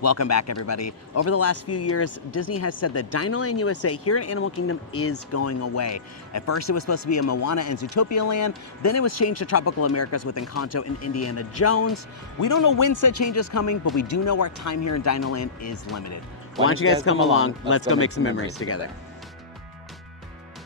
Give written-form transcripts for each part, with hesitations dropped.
Welcome back, everybody. Over the last few years, Disney has said that DinoLand USA here in Animal Kingdom is going away. At first, it was supposed to be a Moana and Zootopia land, then it was changed to Tropical Americas with Encanto and Indiana Jones. We don't know when said change is coming, but we do know our time here in DinoLand is limited. Why don't you guys come along? Let's go make some memories together.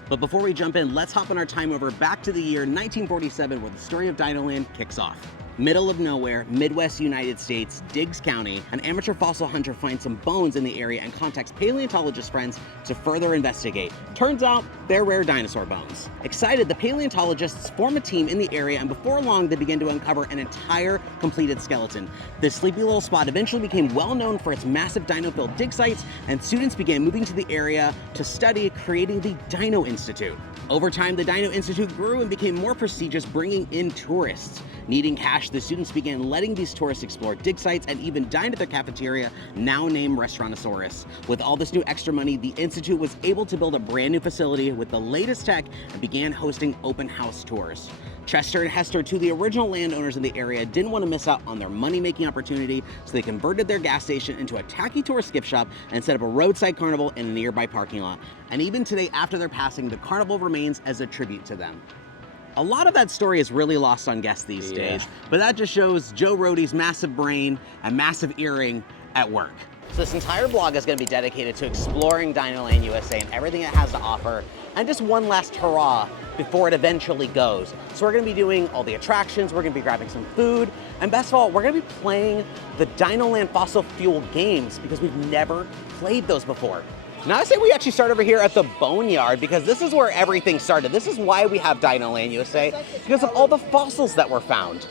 But before we jump in, let's hop on our time over back to the year 1947, where the story of DinoLand kicks off. Middle of nowhere, Midwest United States, Diggs County, an amateur fossil hunter finds some bones in the area and contacts paleontologist friends to further investigate. Turns out, they're rare dinosaur bones. Excited, the paleontologists form a team in the area, and before long, they begin to uncover an entire completed skeleton. This sleepy little spot eventually became well known for its massive dino-filled dig sites, and students began moving to the area to study, creating the Dino Institute. Over time, the Dino Institute grew and became more prestigious, bringing in tourists. Needing cash, the students began letting these tourists explore dig sites and even dine at their cafeteria, now named Restaurantosaurus. With all this new extra money, the Institute was able to build a brand new facility with the latest tech and began hosting open house tours. Chester and Hester, two of the original landowners in the area, didn't want to miss out on their money-making opportunity, so they converted their gas station into a tacky tourist gift shop and set up a roadside carnival in a nearby parking lot. And even today, after their passing, the carnival remains as a tribute to them. A lot of that story is really lost on guests these days, but that just shows Joe Rohde's massive brain and massive earring at work. So this entire blog is going to be dedicated to exploring DinoLand USA and everything it has to offer, and just one last hurrah before it eventually goes. So we're going to be doing all the attractions, we're going to be grabbing some food, and best of all, we're going to be playing the DinoLand fossil fuel games because we've never played those before. Now I say we actually start over here at the Boneyard because this is where everything started. This is why we have DinoLand USA, because of all the fossils that were found.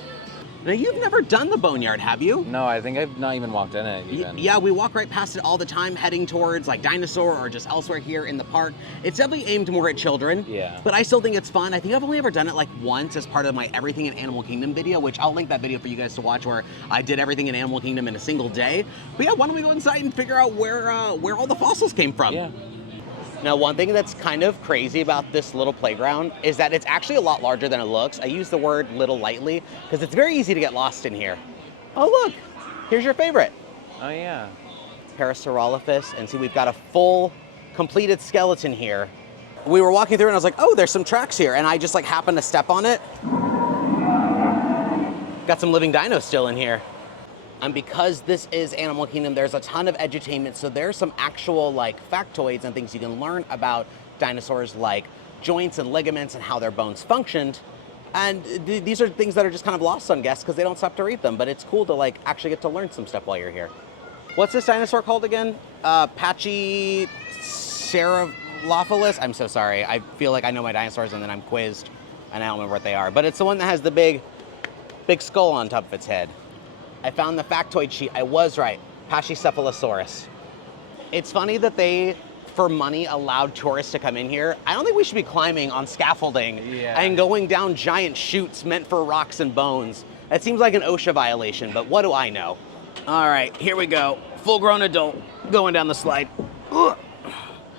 Now you've never done the Boneyard, have you? No, I think I've not even walked in it even. Yeah, we walk right past it all the time, heading towards like Dinosaur or just elsewhere here in the park. It's definitely aimed more at children, but I still think it's fun. I think I've only ever done it like once as part of my Everything in Animal Kingdom video, which I'll link that video for you guys to watch where I did everything in Animal Kingdom in a single day. But yeah, why don't we go inside and figure out where all the fossils came from? Yeah. Now, one thing that's kind of crazy about this little playground is that it's actually a lot larger than it looks. I use the word little lightly because it's very easy to get lost in here. Oh, look, here's your favorite. Oh, yeah. Parasaurolophus, and see, we've got a full completed skeleton here. We were walking through and I was like, oh, there's some tracks here. And I just like happened to step on it. Got some living dinos still in here. And because this is Animal Kingdom, there's a ton of edutainment, so there's some actual like factoids and things you can learn about dinosaurs, like joints and ligaments and how their bones functioned. And these are things that are just kind of lost on guests because they don't stop to read them, but it's cool to like actually get to learn some stuff while you're here. What's this dinosaur called again? Pachycephalophilus? I'm so sorry. I feel like I know my dinosaurs and then I'm quizzed and I don't remember what they are, but it's the one that has the big skull on top of its head. I found the factoid sheet. I was right. Pachycephalosaurus. It's funny that they, for money, allowed tourists to come in here. I don't think we should be climbing on scaffolding and going down giant chutes meant for rocks and bones. That seems like an OSHA violation, but what do I know? All right, here we go. Full-grown adult going down the slide. Ugh. I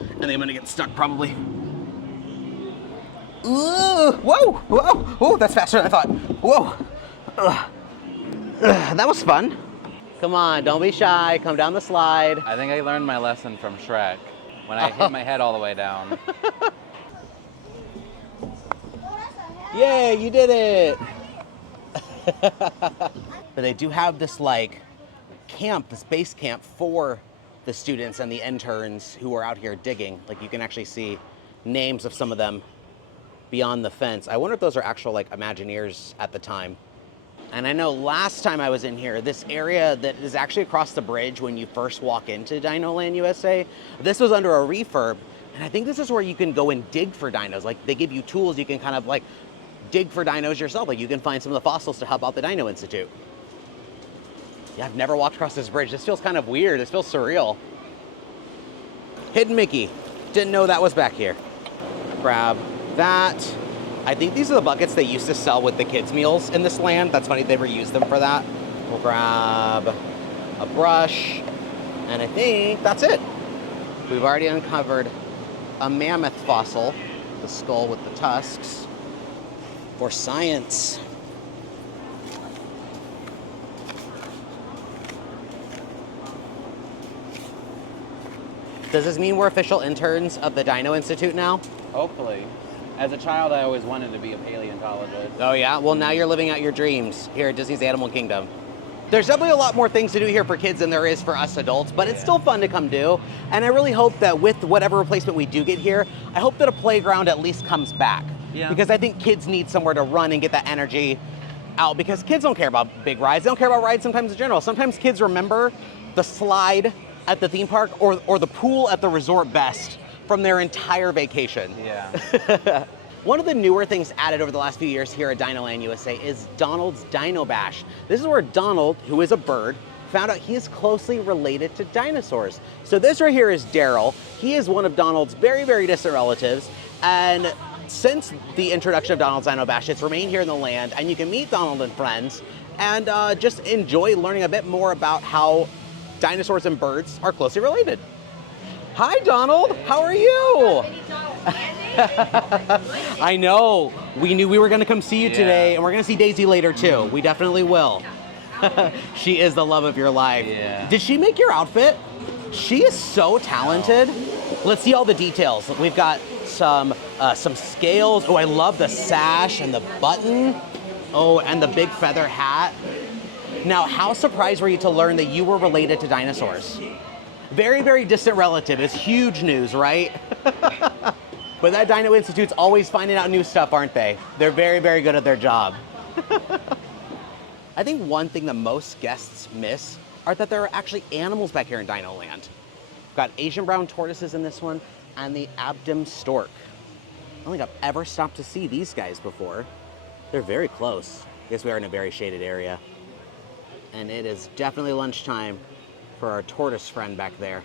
think I'm gonna get stuck probably. Ugh. Whoa, whoa, whoa, that's faster than I thought. Whoa. Ugh. That was fun. Come on, don't be shy. Come down the slide. I think I learned my lesson from Shrek when I hit my head all the way down. Yay, you did it. But they do have this like camp, this base camp for the students and the interns who are out here digging. Like you can actually see names of some of them beyond the fence. I wonder if those are actual like Imagineers at the time. And I know last time I was in here, this area that is actually across the bridge when you first walk into DinoLand USA, this was under a refurb. And I think this is where you can go and dig for dinos. Like they give you tools, you can kind of like dig for dinos yourself. Like you can find some of the fossils to help out the Dino Institute. Yeah, I've never walked across this bridge. This feels kind of weird. This feels surreal. Hidden Mickey. Didn't know that was back here. Grab that. I think these are the buckets they used to sell with the kids' meals in this land. That's funny, they reused them for that. We'll grab a brush, and I think that's it. We've already uncovered a mammoth fossil, the skull with the tusks, for science. Does this mean we're official interns of the Dino Institute now? Hopefully. As a child, I always wanted to be a paleontologist. Oh yeah? Well, now you're living out your dreams here at Disney's Animal Kingdom. There's definitely a lot more things to do here for kids than there is for us adults, but it's still fun to come do. And I really hope that with whatever replacement we do get here, I hope that a playground at least comes back. Yeah. Because I think kids need somewhere to run and get that energy out, because kids don't care about big rides. They don't care about rides sometimes in general. Sometimes kids remember the slide at the theme park or the pool at the resort best from their entire vacation. Yeah. One of the newer things added over the last few years here at DinoLand USA is Donald's Dino Bash. This is where Donald, who is a bird, found out he is closely related to dinosaurs. So this right here is Daryl. He is one of Donald's very, very distant relatives. And since the introduction of Donald's Dino Bash, it's remained here in the land, and you can meet Donald and friends and just enjoy learning a bit more about how dinosaurs and birds are closely related. Hi, Donald. How are you? I know. We knew we were going to come see you today, and we're going to see Daisy later, too. We definitely will. She is the love of your life. Yeah. Did she make your outfit? She is so talented. Let's see all the details. We've got some scales. Oh, I love the sash and the button. Oh, and the big feather hat. Now, how surprised were you to learn that you were related to dinosaurs? Very, very distant relative. It's huge news, right? But that Dino Institute's always finding out new stuff, aren't they? They're very, very good at their job. I think one thing that most guests miss are that there are actually animals back here in DinoLand. We've got Asian brown tortoises in this one and the Abdom stork. I don't think I've ever stopped to see these guys before. They're very close. I guess we are in a very shaded area. And it is definitely lunchtime for our tortoise friend back there.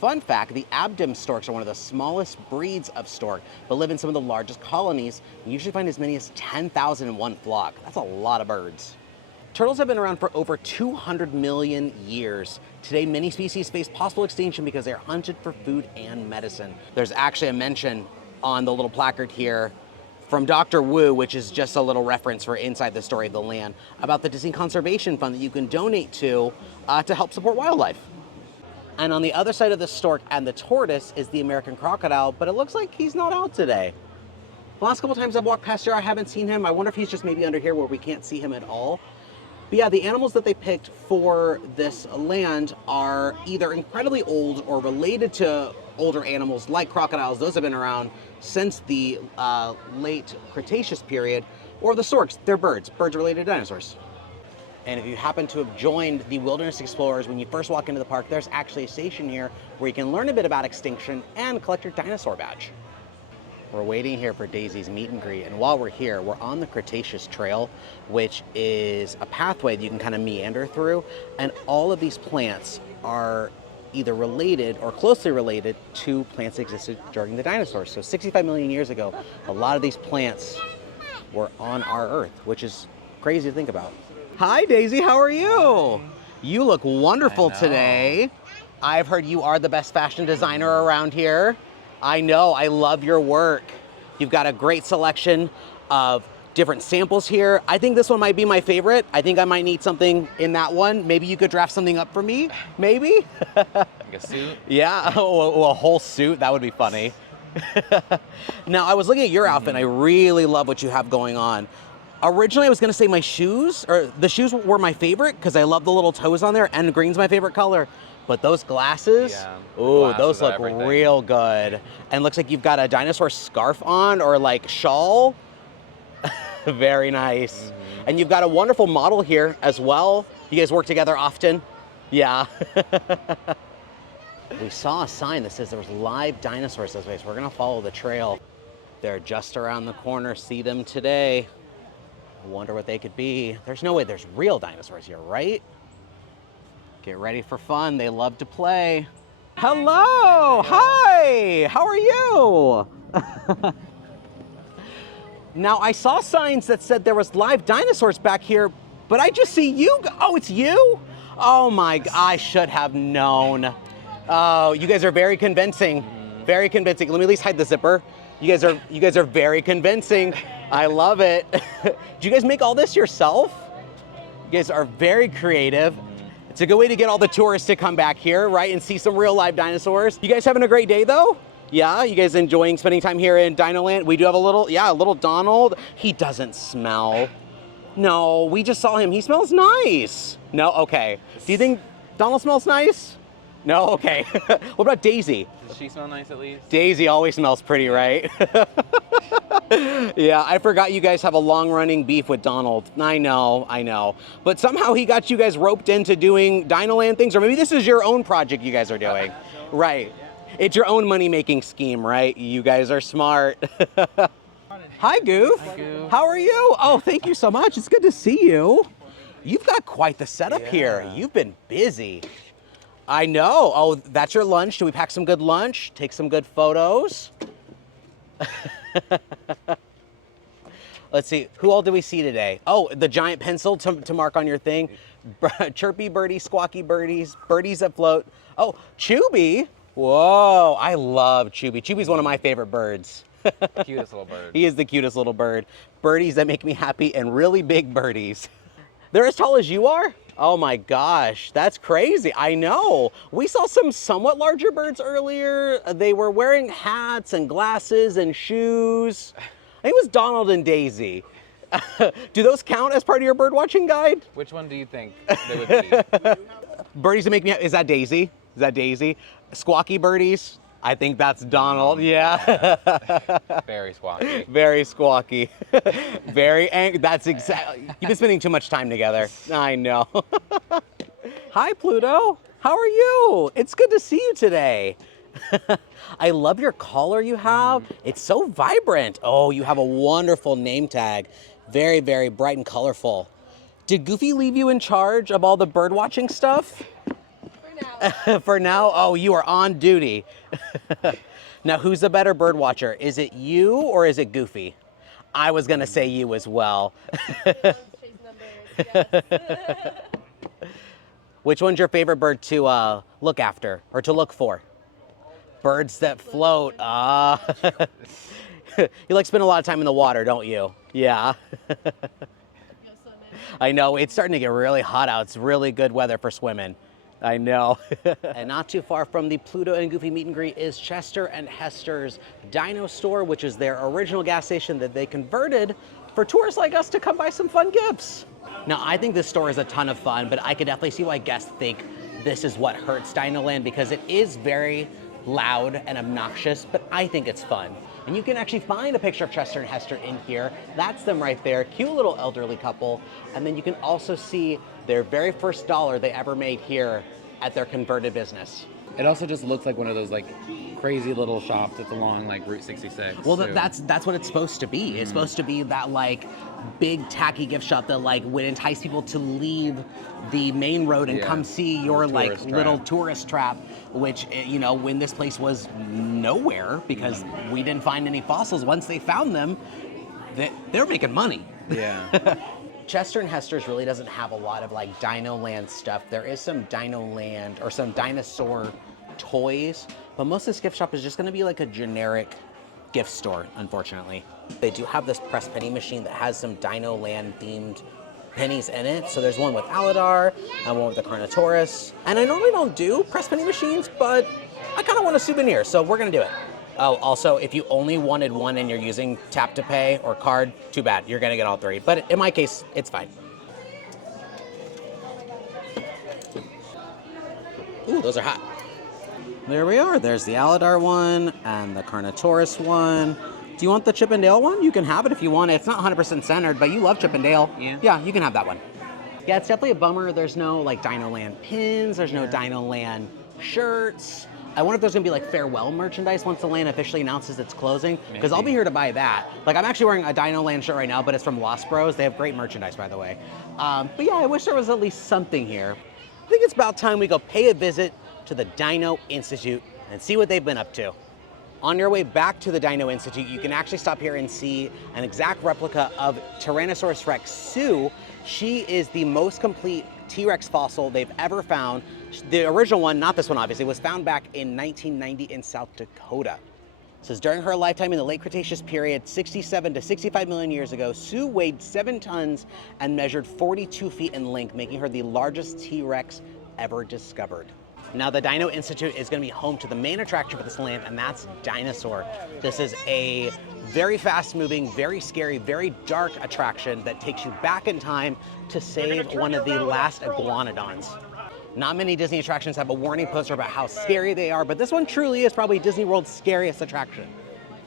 Fun fact, the Abdom storks are one of the smallest breeds of stork, but live in some of the largest colonies. You usually find as many as 10,000 in one flock. That's a lot of birds. Turtles have been around for over 200 million years. Today, many species face possible extinction because they're hunted for food and medicine. There's actually a mention on the little placard here from Dr. Wu, which is just a little reference for inside the story of the land, about the Disney Conservation Fund that you can donate to help support wildlife. And on the other side of the stork and the tortoise is the American crocodile, but it looks like he's not out today. The last couple times I've walked past here, I haven't seen him. I wonder if he's just maybe under here where we can't see him at all. But yeah, the animals that they picked for this land are either incredibly old or related to older animals like crocodiles. Those have been around since the late Cretaceous period, or the storks. They're birds related to dinosaurs. And if you happen to have joined the Wilderness Explorers when you first walk into the park, there's actually a station here where you can learn a bit about extinction and collect your dinosaur badge. We're waiting here for Daisy's meet and greet, and while we're here, we're on the Cretaceous Trail, which is a pathway that you can kind of meander through, and all of these plants are either related or closely related to plants that existed during the dinosaurs. So 65 million years ago, a lot of these plants were on our Earth, which is crazy to think about. Hi, Daisy, how are you? You look wonderful today. I've heard you are the best fashion designer around here. I know, I love your work. You've got a great selection of different samples here. I think this one might be my favorite. I think I might need something in that one. Maybe you could draft something up for me, maybe? Like a suit? Yeah, a whole suit, that would be funny. Now, I was looking at your outfit and I really love what you have going on. Originally, I was gonna say my shoes, or the shoes were my favorite because I love the little toes on there, and green's my favorite color. But those glasses, ooh, those look real good. And looks like you've got a dinosaur scarf on or like shawl. Very nice. And you've got a wonderful model here as well. You guys work together often? Yeah. We saw a sign that says there was live dinosaurs this way, so we're gonna follow the trail. They're just around the corner, see them today. I wonder what they could be. There's no way there's real dinosaurs here, right? Get ready for fun, they love to play. Hello, hi, how are you? Now, I saw signs that said there was live dinosaurs back here, but I just see you. Oh, it's you? Oh my, I should have known. Oh, you guys are very convincing. Very convincing. Let me at least hide the zipper. You guys are very convincing. I love it. Do you guys make all this yourself? You guys are very creative. It's a good way to get all the tourists to come back here, right, and see some real live dinosaurs. You guys having a great day though? Yeah, you guys enjoying spending time here in DinoLand? We do have a little Donald. He doesn't smell. No, we just saw him. He smells nice. No, okay. Do you think Donald smells nice? No, okay. What about Daisy? Does she smell nice at least? Daisy always smells pretty, right? Yeah, I forgot you guys have a long-running beef with Donald. I know. But somehow he got you guys roped into doing DinoLand things, or maybe this is your own project you guys are doing. Right. It's your own money-making scheme, right? You guys are smart. Hi, Goof. Hi, Goof. How are you? Oh, thank you so much. It's good to see you. You've got quite the setup here. You've been busy. I know. Oh, that's your lunch. Should we pack some good lunch? Take some good photos? Let's see. Who all do we see today? Oh, the giant pencil to mark on your thing. Chirpy birdies, squawky birdies, birdies that float. Oh, Chubby. Whoa, I love Chubby. Chubby's one of my favorite birds. Cutest little bird. He is the cutest little bird. Birdies that make me happy and really big birdies. They're as tall as you are? Oh my gosh, that's crazy. I know. We saw some somewhat larger birds earlier. They were wearing hats and glasses and shoes. I think it was Donald and Daisy. Do those count as part of your bird watching guide? Which one do you think they would be? Birdies that make me happy. Is that Daisy? Is that Daisy? Squawky birdies? I think that's Donald, yeah. Very squawky. Very squawky. Very angry. That's exactly. You've been spending too much time together. I know. Hi, Pluto. How are you? It's good to see you today. I love your collar you have. It's so vibrant. Oh, you have a wonderful name tag. Very, very bright and colorful. Did Goofy leave you in charge of all the bird watching stuff? For now? Oh, you are on duty. Now, who's the better bird watcher? Is it you or is it Goofy? I was gonna say you as well. Which one's your favorite bird to look after or to look for? Birds that float. Ah. You like spend a lot of time in the water, don't you? Yeah. I know, it's starting to get really hot out. It's really good weather for swimming. I know. And not too far from the Pluto and Goofy meet and greet is Chester and Hester's Dino Store, which is their original gas station that they converted for tourists like us to come buy some fun gifts. Now, I think this store is a ton of fun, but I could definitely see why guests think this is what hurts DinoLand, because it is very loud and obnoxious, but I think it's fun. And you can actually find a picture of Chester and Hester in here. That's them right there, cute little elderly couple. And then you can also see their very first dollar they ever made here at their converted business. It also just looks like one of those like crazy little shops that's along like Route 66. Well, that's what it's supposed to be. It's supposed to be that like big tacky gift shop that like would entice people to leave the main road and come see your like little tourist trap, which, you know, when this place was nowhere because we didn't find any fossils. Once they found them, they're making money. Yeah. Chester and Hester's really doesn't have a lot of like DinoLand stuff. There is some DinoLand or some dinosaur toys, but most of this gift shop is just gonna be like a generic gift store, unfortunately. They do have this press penny machine that has some DinoLand themed pennies in it. So there's one with Aladar and one with the Carnotaurus. And I normally don't do press penny machines, but I kind of want a souvenir, so we're gonna do it. Oh, also, if you only wanted one and you're using tap to pay or card, too bad, you're gonna get all three. But in my case, it's fine. Ooh, those are hot. There we are. There's the Aladar one and the Carnotaurus one. Do you want the Chip and Dale one? You can have it if you want it. It's not 100% centered, but you love Chip and Dale. Yeah. Yeah, you can have that one. Yeah, it's definitely a bummer. There's no like DinoLand pins. There's no DinoLand shirts. I wonder if there's gonna be like farewell merchandise once the land officially announces it's closing, because I'll be here to buy that. Like I'm actually wearing a DinoLand shirt right now, but it's from Lost Bros. They have great merchandise, by the way. But yeah, I wish there was at least something here. I think it's about time we go pay a visit to the Dino Institute and see what they've been up to. On your way back to the Dino Institute, you can actually stop here and see an exact replica of Tyrannosaurus Rex Sue. She is the most complete T-Rex fossil they've ever found. The original one, not this one obviously, was found back in 1990 in South Dakota. It says during her lifetime in the late Cretaceous period, 67 to 65 million years ago, Sue weighed 7 tons and measured 42 feet in length, making her the largest T-Rex ever discovered. Now, the Dino Institute is going to be home to the main attraction for this land, and that's Dinosaur. This is a very fast-moving, very scary, very dark attraction that takes you back in time to save one of the last iguanodons. Not many Disney attractions have a warning poster about how scary they are, but this one truly is probably Disney World's scariest attraction.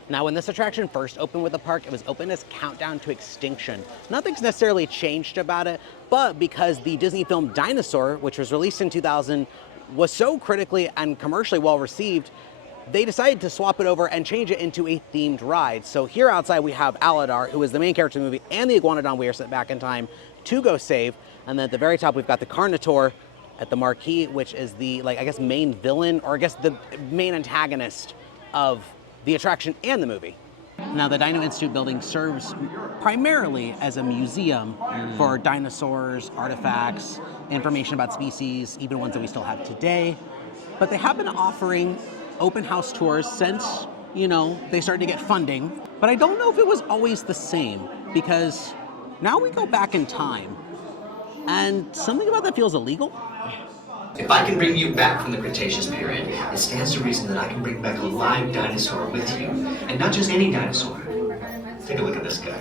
Now, when this attraction first opened with the park, it was opened as Countdown to Extinction. Nothing's necessarily changed about it, but because the Disney film Dinosaur, which was released in 2000, was so critically and commercially well received, they decided to swap it over and change it into a themed ride. So here outside we have Aladar, who is the main character of the movie, and the iguanodon we are sent back in time to go save. And then at the very top we've got the Carnotaur at the marquee, which is the, like, I guess main villain, or I guess the main antagonist of the attraction and the movie. Now, the Dino Institute building serves primarily as a museum for dinosaurs, artifacts, information about species, even ones that we still have today. But they have been offering open house tours since, you know, they started to get funding. But I don't know if it was always the same, because now we go back in time and something about that feels illegal. If I can bring you back from the Cretaceous period, it stands to reason that I can bring back a live dinosaur with you. And not just any dinosaur. Take a look at this guy.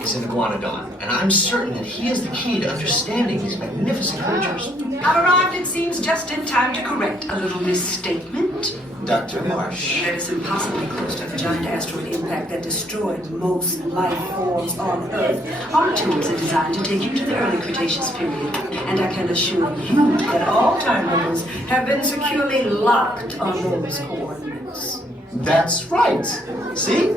He's an iguanodon, and I'm certain that he is the key to understanding these magnificent creatures. I've arrived, it seems, just in time to correct a little misstatement. Dr. Marsh. That is impossibly close to the giant asteroid impact that destroyed most life forms on Earth. Our tours are designed to take you to the early Cretaceous period, and I can assure you that all time limits have been securely locked on those coordinates. That's right. See?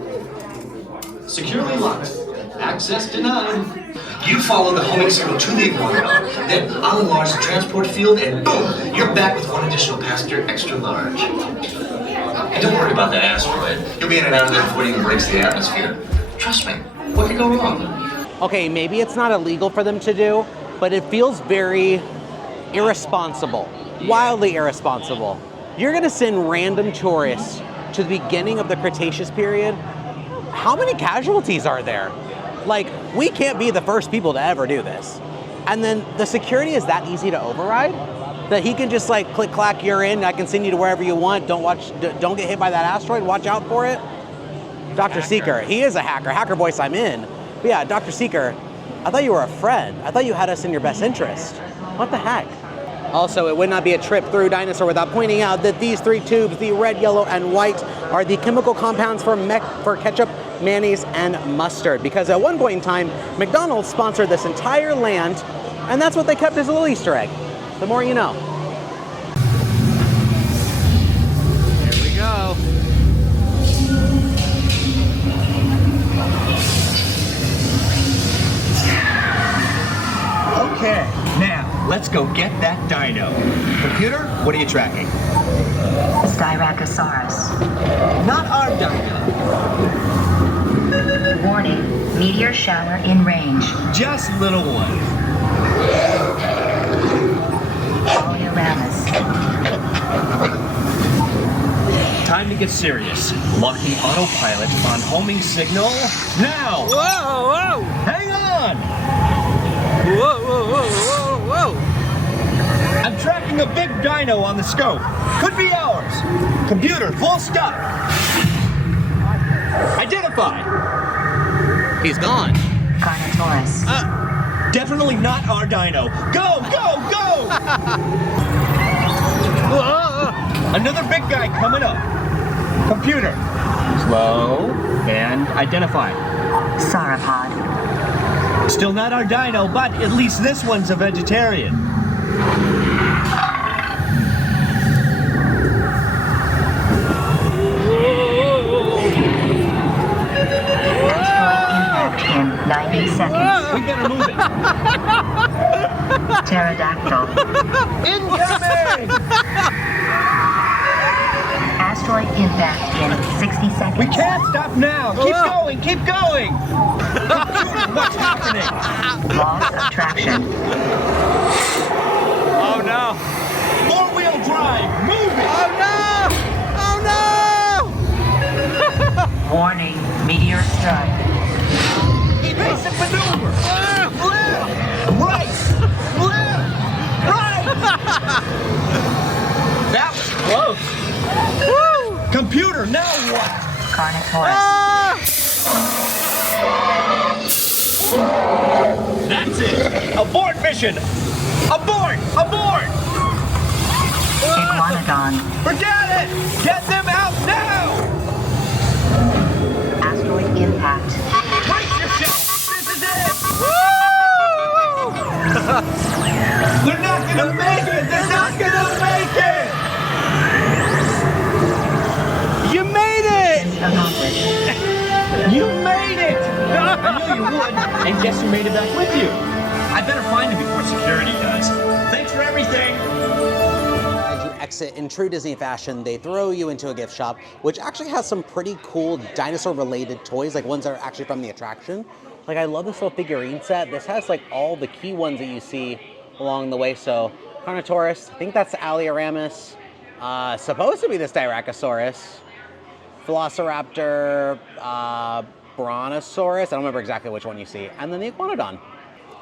Securely locked. Access denied. You follow the homing signal to the iguanodon, then I'll enlarge the transport field, and boom, you're back with one additional passenger extra large. And don't worry about that asteroid. You'll be in and out of there before it even breaks the atmosphere. Trust me, what could go wrong? Okay, maybe it's not illegal for them to do, but it feels very irresponsible, wildly irresponsible. You're gonna send random tourists to the beginning of the Cretaceous period. How many casualties are there? Like, we can't be the first people to ever do this. And then the security is that easy to override that he can just like click clack, you're in, I can send you to wherever you want. Don't get hit by that asteroid, watch out for it. Dr. Seeker, he is a hacker. Hacker voice, I'm in. But yeah, Dr. Seeker, I thought you were a friend. I thought you had us in your best interest. What the heck? Also, it would not be a trip through Dinosaur without pointing out that these three tubes, the red, yellow, and white, are the chemical compounds for ketchup, mayonnaise, and mustard. Because at one point in time, McDonald's sponsored this entire land, and that's what they kept as a little Easter egg. The more you know. Here we go. Okay, now let's go get that dino. Computer, what are you tracking? Styracosaurus. Not our dino. Warning, meteor shower in range. Just little one. Oleoramus. Time to get serious. Locking autopilot on homing signal now. Whoa, whoa! Hang on! Whoa, whoa, whoa, whoa, whoa! I'm tracking a big dino on the scope. Could be ours. Computer, full stop. Identify. He's gone. Carnotaurus. Definitely not our dino. Go, go, go! Another big guy coming up. Computer. Slow and identify. Sauropod. Still not our dino, but at least this one's a vegetarian. In 90 seconds. We better move it. Pterodactyl. Incoming! Asteroid impact in 60 seconds. We can't stop now. Keep going, keep going. What's happening? Loss of traction. Oh no! Four-wheel drive, move it! Oh no! Oh no! Warning, meteor strike. Evasive maneuver! Left! Right! Left! Right! Computer, now what? Carnotaurus. That's it! Abort mission! Abort! Abort! Iguanodon. Forget it! Get them out now! Asteroid impact. Brace yourself! This is it! They're not gonna make it! They're not gonna make it! You made it! Accomplished. You made it! I knew you would, and guess who made it back with you? I better find him before security does. Thanks for everything! As you exit in true Disney fashion, they throw you into a gift shop, which actually has some pretty cool dinosaur-related toys, like ones that are actually from the attraction. Like, I love this little figurine set. This has like all the key ones that you see along the way. So, Carnotaurus, I think that's Alioramus, supposed to be this Styracosaurus, Velociraptor, Brontosaurus, I don't remember exactly which one you see, and then the Iguanodon.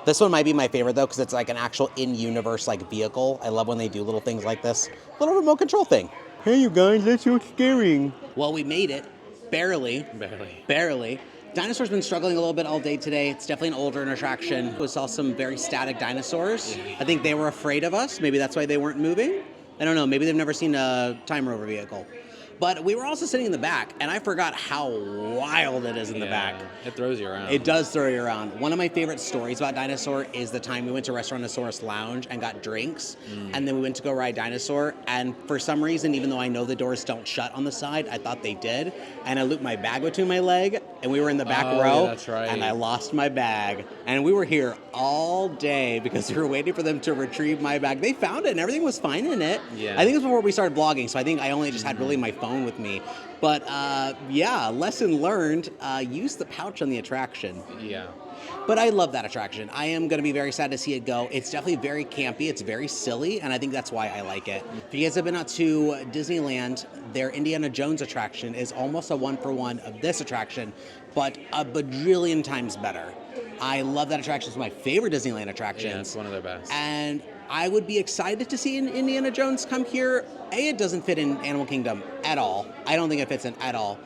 This one might be my favorite though, because it's like an actual in-universe like vehicle. I love when they do little things like this. Little remote control thing. Hey you guys, that's so scary. Well, we made it. Barely. Barely. Dinosaurs been struggling a little bit all day today. It's definitely an older attraction. We saw some very static dinosaurs. I think they were afraid of us. Maybe that's why they weren't moving. I don't know, maybe they've never seen a time rover vehicle. But we were also sitting in the back, and I forgot how wild it is in the back. It throws you around. It does throw you around. One of my favorite stories about Dinosaur is the time we went to Restaurantosaurus Lounge and got drinks, and then we went to go ride Dinosaur, and for some reason, even though I know the doors don't shut on the side, I thought they did, and I looped my bag between my leg, and we were in the back row, yeah, that's right. and I lost my bag. And we were here all day because we were waiting for them to retrieve my bag. They found it, and everything was fine in it. Yeah. I think it was before we started vlogging, so I think I only just had really my phone with me. But yeah, lesson learned, use the pouch on the attraction. Yeah. But I love that attraction. I am going to be very sad to see it go. It's definitely very campy. It's very silly, and I think that's why I like it. If you guys have been out to Disneyland, their Indiana Jones attraction is almost a one-for-one of this attraction, but a bajillion times better. I love that attraction. It's my favorite Disneyland attraction. Yeah, it's one of their best. And I would be excited to see Indiana Jones come here. A, it doesn't fit in Animal Kingdom at all. I don't think it fits in at all.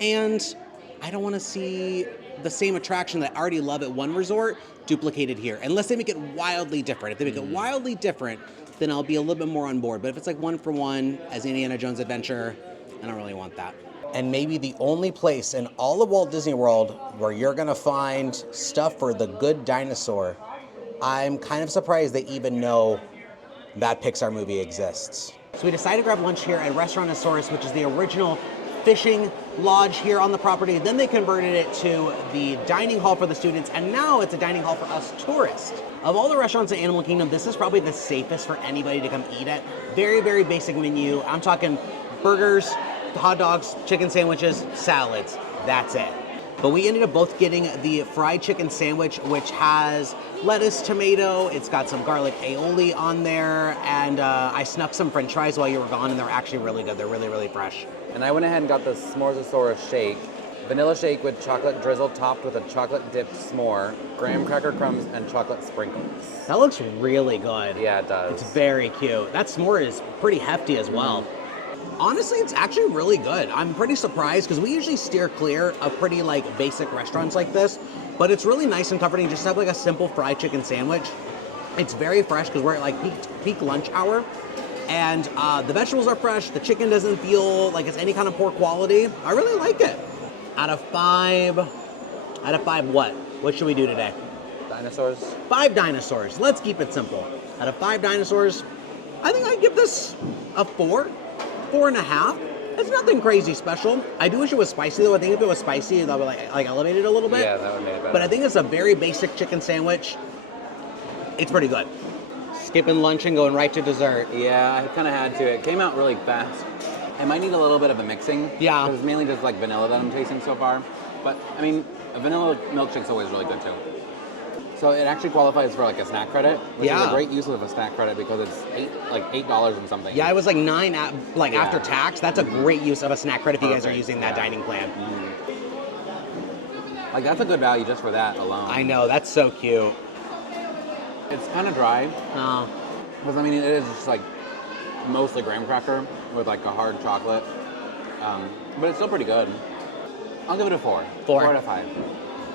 And I don't want to see the same attraction that I already love at one resort duplicated here, unless they make it wildly different. If they make it wildly different, then I'll be a little bit more on board. But if it's like one for one as Indiana Jones Adventure, I don't really want that. And maybe the only place in all of Walt Disney World where you're gonna find stuff for the good dinosaur, I'm kind of surprised they even know that Pixar movie exists. So we decided to grab lunch here at Restaurantosaurus, which is the original fishing lodge here on the property. Then they converted it to the dining hall for the students, and now it's a dining hall for us tourists. Of all the restaurants in Animal Kingdom, this is probably the safest for anybody to come eat at. Very, very basic menu. I'm talking burgers, hot dogs, chicken sandwiches, salads. That's it. But we ended up both getting the fried chicken sandwich, which has lettuce, tomato, it's got some garlic aioli on there, and I snuck some french fries while you were gone, and they're actually really good. They're really, really fresh. And I went ahead and got the S'moresaurus shake. Vanilla shake with chocolate drizzle topped with a chocolate dipped s'more, graham cracker crumbs, and chocolate sprinkles. That looks really good. Yeah, it does. It's very cute. That s'more is pretty hefty as well. Honestly, it's actually really good. I'm pretty surprised because we usually steer clear of pretty like basic restaurants like this, but it's really nice and comforting just to have like a simple fried chicken sandwich. It's very fresh because we're at like peak lunch hour, and the vegetables are fresh. The chicken doesn't feel like it's any kind of poor quality. I really like it. Out of five what? What should we do today? Dinosaurs? 5 dinosaurs. Let's keep it simple. Out of 5 dinosaurs, I think I'd give this a 4. 4.5. It's nothing crazy special. I do wish it was spicy though. I think if it was spicy, that would like elevate it a little bit. Yeah, that would make it better. But I think it's a very basic chicken sandwich. It's pretty good. Skipping lunch and going right to dessert. Yeah, I kind of had to. It came out really fast. I might need a little bit of a mixing. Yeah. Because it's mainly just like vanilla that I'm tasting so far. But I mean, a vanilla milkshake's always really good too. So it actually qualifies for like a snack credit, which is a great use of a snack credit because it's $8 and something. Yeah, it was like 9 after tax. That's a great use of a snack credit if you guys are using that dining plan. Like that's a good value just for that alone. I know, that's so cute. It's kind of dry. Oh. Because I mean, it is just like mostly graham cracker with like a hard chocolate. But it's still pretty good. I'll give it a 4. 4. 4 out of 5.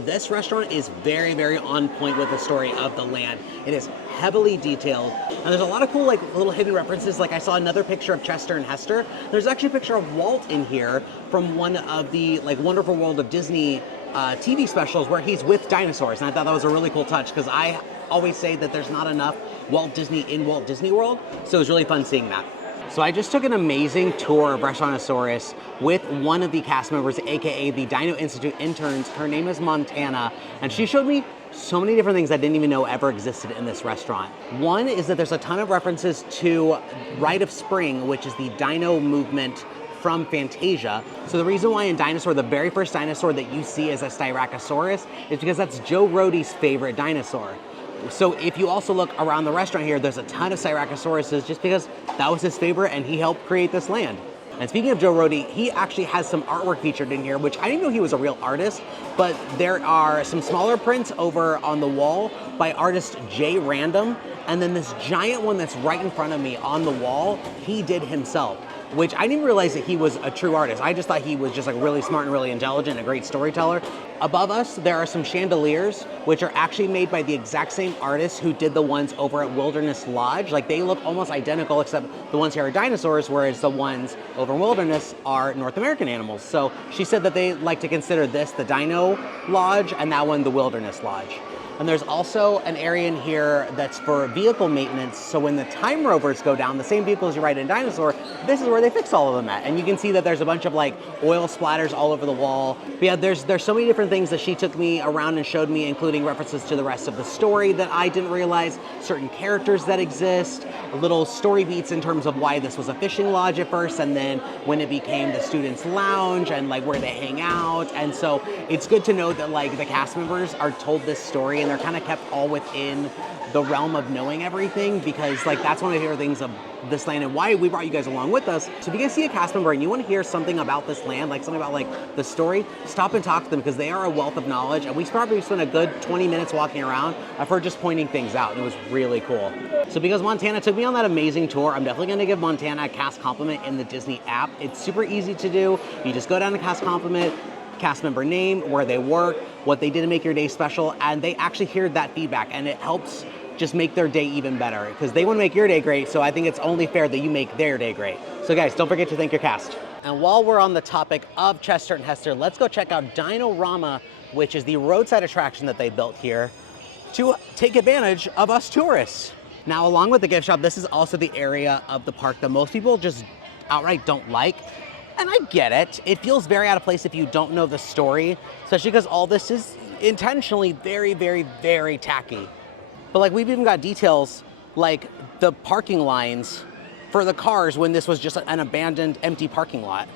This restaurant is very, very on point with the story of the land. It is heavily detailed, and there's a lot of cool, like, little hidden references. Like, I saw another picture of Chester and Hester. There's actually a picture of Walt in here from one of the, like, Wonderful World of Disney TV specials where he's with dinosaurs, and I thought that was a really cool touch because I always say that there's not enough Walt Disney in Walt Disney World, so it was really fun seeing that. So I just took an amazing tour of Restaurantosaurus with one of the cast members, aka the Dino Institute interns. Her name is Montana, and she showed me so many different things I didn't even know ever existed in this restaurant. One is that there's a ton of references to Rite of Spring, which is the dino movement from Fantasia. So the reason why in Dinosaur, the very first dinosaur that you see is a Styracosaurus is because that's Joe Rohde's favorite dinosaur. So if you also look around the restaurant here, there's a ton of Styracosauruses just because that was his favorite and he helped create this land. And speaking of Joe Rohde, he actually has some artwork featured in here, which I didn't know he was a real artist, but there are some smaller prints over on the wall by artist Jay Random, and then this giant one that's right in front of me on the wall, he did himself, which I didn't realize that he was a true artist. I just thought he was just like really smart and really intelligent, a great storyteller. Above us, there are some chandeliers, which are actually made by the exact same artist who did the ones over at Wilderness Lodge. Like, they look almost identical, except the ones here are dinosaurs, whereas the ones over in Wilderness are North American animals. So she said that they like to consider this the Dino Lodge and that one the Wilderness Lodge. And there's also an area in here that's for vehicle maintenance. So when the time rovers go down, the same vehicles you ride in Dinosaur, this is where they fix all of them at. And you can see that there's a bunch of like oil splatters all over the wall. But yeah, there's so many different things that she took me around and showed me, including references to the rest of the story that I didn't realize, certain characters that exist, little story beats in terms of why this was a fishing lodge at first, and then when it became the students' lounge and like where they hang out. And so it's good to know that like the cast members are told this story and they're kind of kept all within the realm of knowing everything, because like that's one of the favorite things of this land and why we brought you guys along with us. So if you guys see a cast member and you want to hear something about this land, like something about like the story, stop and talk to them because they are a wealth of knowledge, and we probably spent a good 20 minutes walking around of her just pointing things out, and it was really cool. So because Montana took me on that amazing tour, I'm definitely going to give Montana a cast compliment in the Disney app. It's super easy to do. You just go down to cast compliment, cast member name, where they work, what they did to make your day special, and they actually hear that feedback, and it helps just make their day even better because they want to make your day great. So I think it's only fair that you make their day great. So guys, don't forget to thank your cast. And while we're on the topic of Chester and Hester, let's go check out Dinorama, which is the roadside attraction that they built here to take advantage of us tourists. Now, along with the gift shop, this is also the area of the park that most people just outright don't like. And I get it. It feels very out of place if you don't know the story, especially because all this is intentionally very, very, very tacky. But like we've even got details like the parking lines for the cars when this was just an abandoned empty parking lot.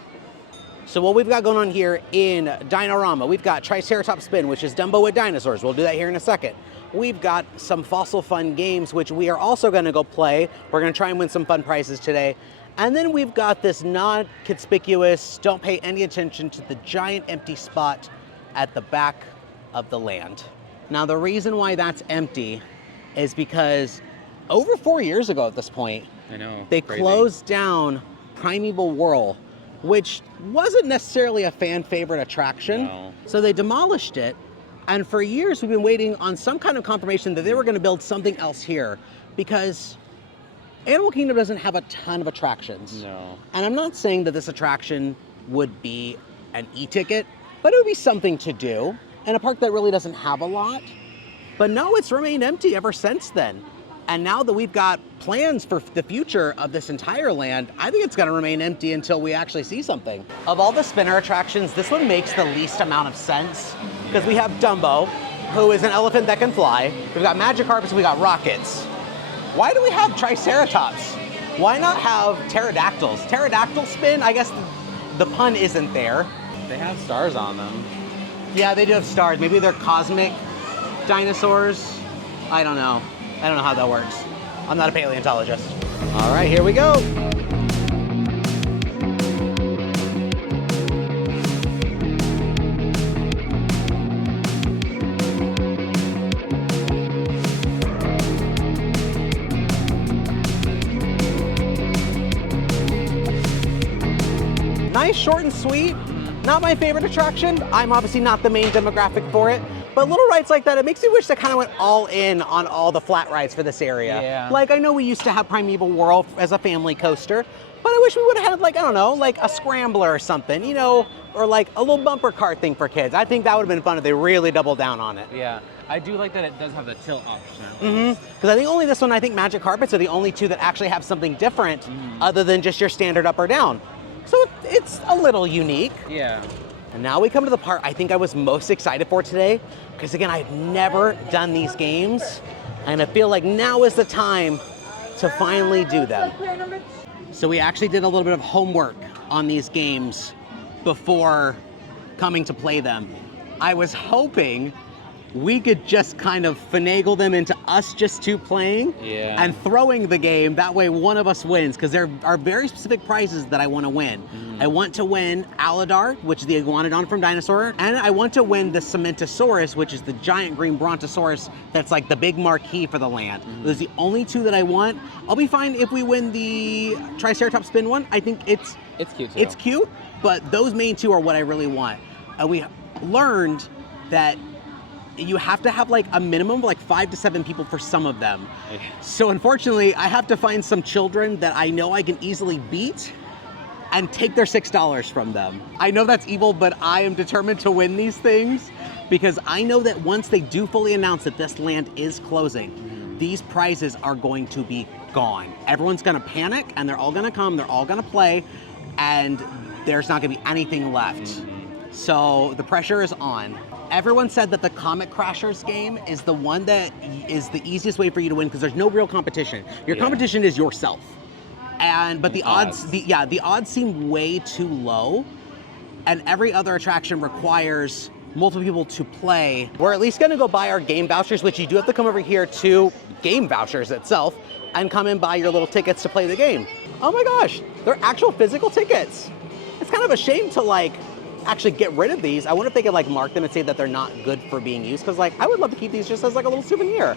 So what we've got going on here in Dinorama, we've got Triceratops Spin, which is Dumbo with dinosaurs. We'll do that here in a second. We've got some fossil fun games, which we are also gonna go play. We're gonna try and win some fun prizes today. And then we've got this non-conspicuous, don't pay any attention to the giant empty spot at the back of the land. Now the reason why that's empty is because over 4 years ago at this point, I know, they crazy. closed down Primeval Whirl, which wasn't necessarily a fan favorite attraction. No. So they demolished it. And for years we've been waiting on some kind of confirmation that they were gonna build something else here, because Animal Kingdom doesn't have a ton of attractions. No. And I'm not saying that this attraction would be an e-ticket, but it would be something to do in a park that really doesn't have a lot. But no, it's remained empty ever since then. And now that we've got plans for the future of this entire land, I think it's gonna remain empty until we actually see something. Of all the spinner attractions, this one makes the least amount of sense because we have Dumbo, who is an elephant that can fly. We've got Magikarps, we got rockets. Why do we have Triceratops? Why not have pterodactyls? Pterodactyl spin, I guess the pun isn't there. They have stars on them. Yeah, they do have stars. Maybe they're cosmic dinosaurs. I don't know. I don't know how that works. I'm not a paleontologist. All right, here we go. Nice, short and sweet. Not my favorite attraction. I'm obviously not the main demographic for it. But little rides like that, it makes me wish they kind of went all in on all the flat rides for this area. Yeah. Like, I know we used to have Primeval Whirl as a family coaster, but I wish we would have had, like, I don't know, like a scrambler or something, you know, or like a little bumper cart thing for kids. I think that would have been fun if they really doubled down on it. Yeah, I do like that it does have the tilt option. Because I think only this one, I think Magic Carpets are the only two that actually have something different other than just your standard up or down. So it's a little unique. Yeah. And now we come to the part I think I was most excited for today, because again, I've never done these games, and I feel like now is the time to finally do them. So we actually did a little bit of homework on these games before coming to play them. I was hoping we could just kind of finagle them into us just two playing and throwing the game. That way one of us wins, because there are very specific prizes that I want to win. I want to win Aladar, which is the iguanodon from Dinosaur, and I want to win the Cementosaurus, which is the giant green brontosaurus that's like the big marquee for the land. Those are the only two that I want. I'll be fine if we win the Triceratops spin one. I think it's cute too. It's cute, but those main two are what I really want. We learned that you have to have like a minimum of like 5 to 7 people for some of them. So unfortunately, I have to find some children that I know I can easily beat and take their $6 from them. I know that's evil, but I am determined to win these things, because I know that once they do fully announce that this land is closing, these prizes are going to be gone. Everyone's gonna panic, and they're all gonna come, they're all gonna play, and there's not gonna be anything left. So the pressure is on. Everyone said that the Comet Crashers game is the one that is the easiest way for you to win, because there's no real competition. Your competition is yourself. But the odds, the odds seem way too low, and every other attraction requires multiple people to play. We're at least gonna go buy our game vouchers, which you do have to come over here to Game Vouchers itself and come and buy your little tickets to play the game. Oh my gosh, they're actual physical tickets. It's kind of a shame to like actually get rid of these. I wonder if they could like mark them and say that they're not good for being used, because like I would love to keep these just as like a little souvenir.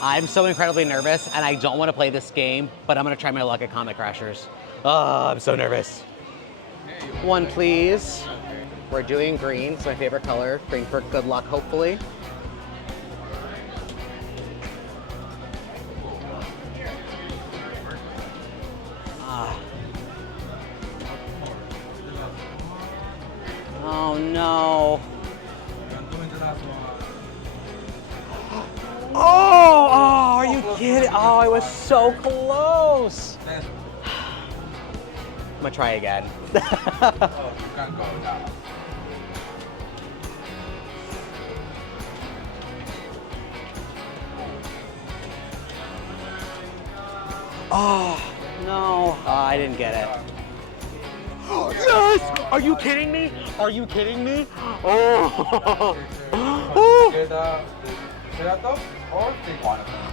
I'm so incredibly nervous, and I don't want to play this game, but I'm gonna try my luck at Comet Crashers. Oh, I'm so nervous. One, please. We're doing green, it's my favorite color. Green for good luck, hopefully. Oh no. Oh, are you kidding? Oh, I was so close. I'm gonna try again. Oh, no. I didn't get it. Yes! Are you kidding me? Are you kidding me? Oh! Oh.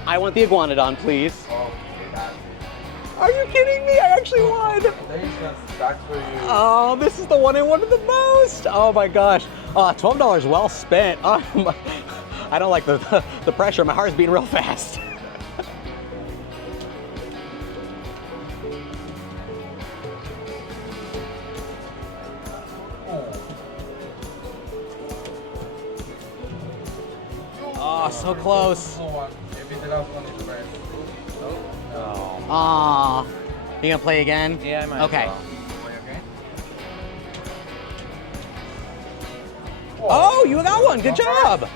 I want the iguanodon, please. Are you kidding me? I actually won! Oh, this is the one I wanted the most! Oh my gosh. $12 well spent. Oh, I don't like the pressure. My heart's beating real fast. Oh, so close. Aw. You gonna play again? Yeah, I might. Okay. Oh, you got one. Good job.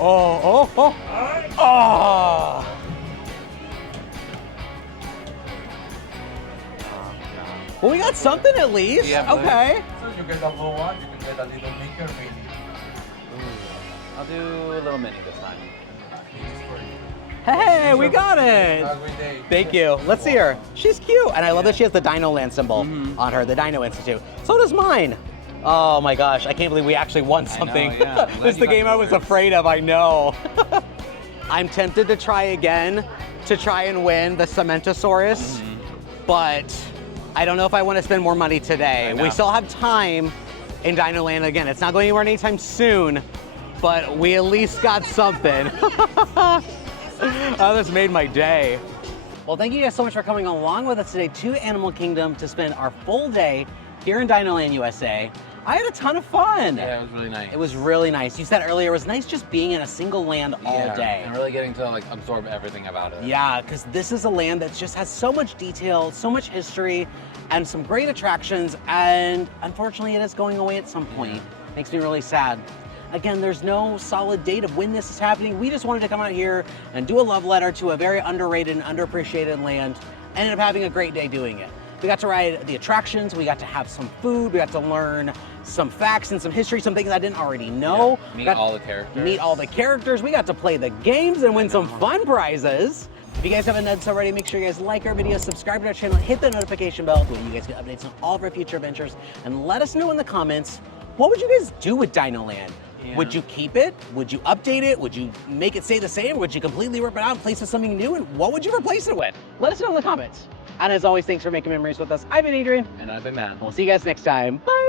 Oh. Well, we got something at least. Yeah, okay. So you get a blue one, you can get a little Mickey or Minnie. I'll do a little mini this time. Hey, we got it. Have a great day. Thank you. Let's see her. She's cute. And I love that she has the DinoLand symbol on her, the Dino Institute. So does mine. Oh my gosh, I can't believe we actually won something. I know, yeah. This is the game I was afraid of, I know. I'm tempted to try again to try and win the Cementosaurus, but I don't know if I want to spend more money today. We still have time in DinoLand. Again, it's not going anywhere anytime soon, but we at least got something. Oh, this made my day. Well, thank you guys so much for coming along with us today to Animal Kingdom to spend our full day here in DinoLand, USA. I had a ton of fun. Yeah, it was really nice. It was really nice. You said earlier it was nice just being in a single land all day. And really getting to like absorb everything about it. Yeah, because this is a land that just has so much detail, so much history, and some great attractions, and unfortunately it is going away at some point. Makes me really sad. Again, there's no solid date of when this is happening. We just wanted to come out here and do a love letter to a very underrated and underappreciated land. Ended up having a great day doing it. We got to ride the attractions, we got to have some food, we got to learn some facts and some history, some things I didn't already know. Yeah, meet all the characters. Meet all the characters. We got to play the games and win some fun prizes. If you guys haven't done so already, make sure you guys like our video, subscribe to our channel, hit the notification bell so you guys get updates on all of our future adventures, and let us know in the comments, what would you guys do with DinoLand? Yeah. Would you keep it? Would you update it? Would you make it stay the same? Would you completely rip it out and place it with something new? And what would you replace it with? Let us know in the comments. And as always, thanks for making memories with us. I've been Adrian. And I've been Matt. We'll see you guys next time. Bye.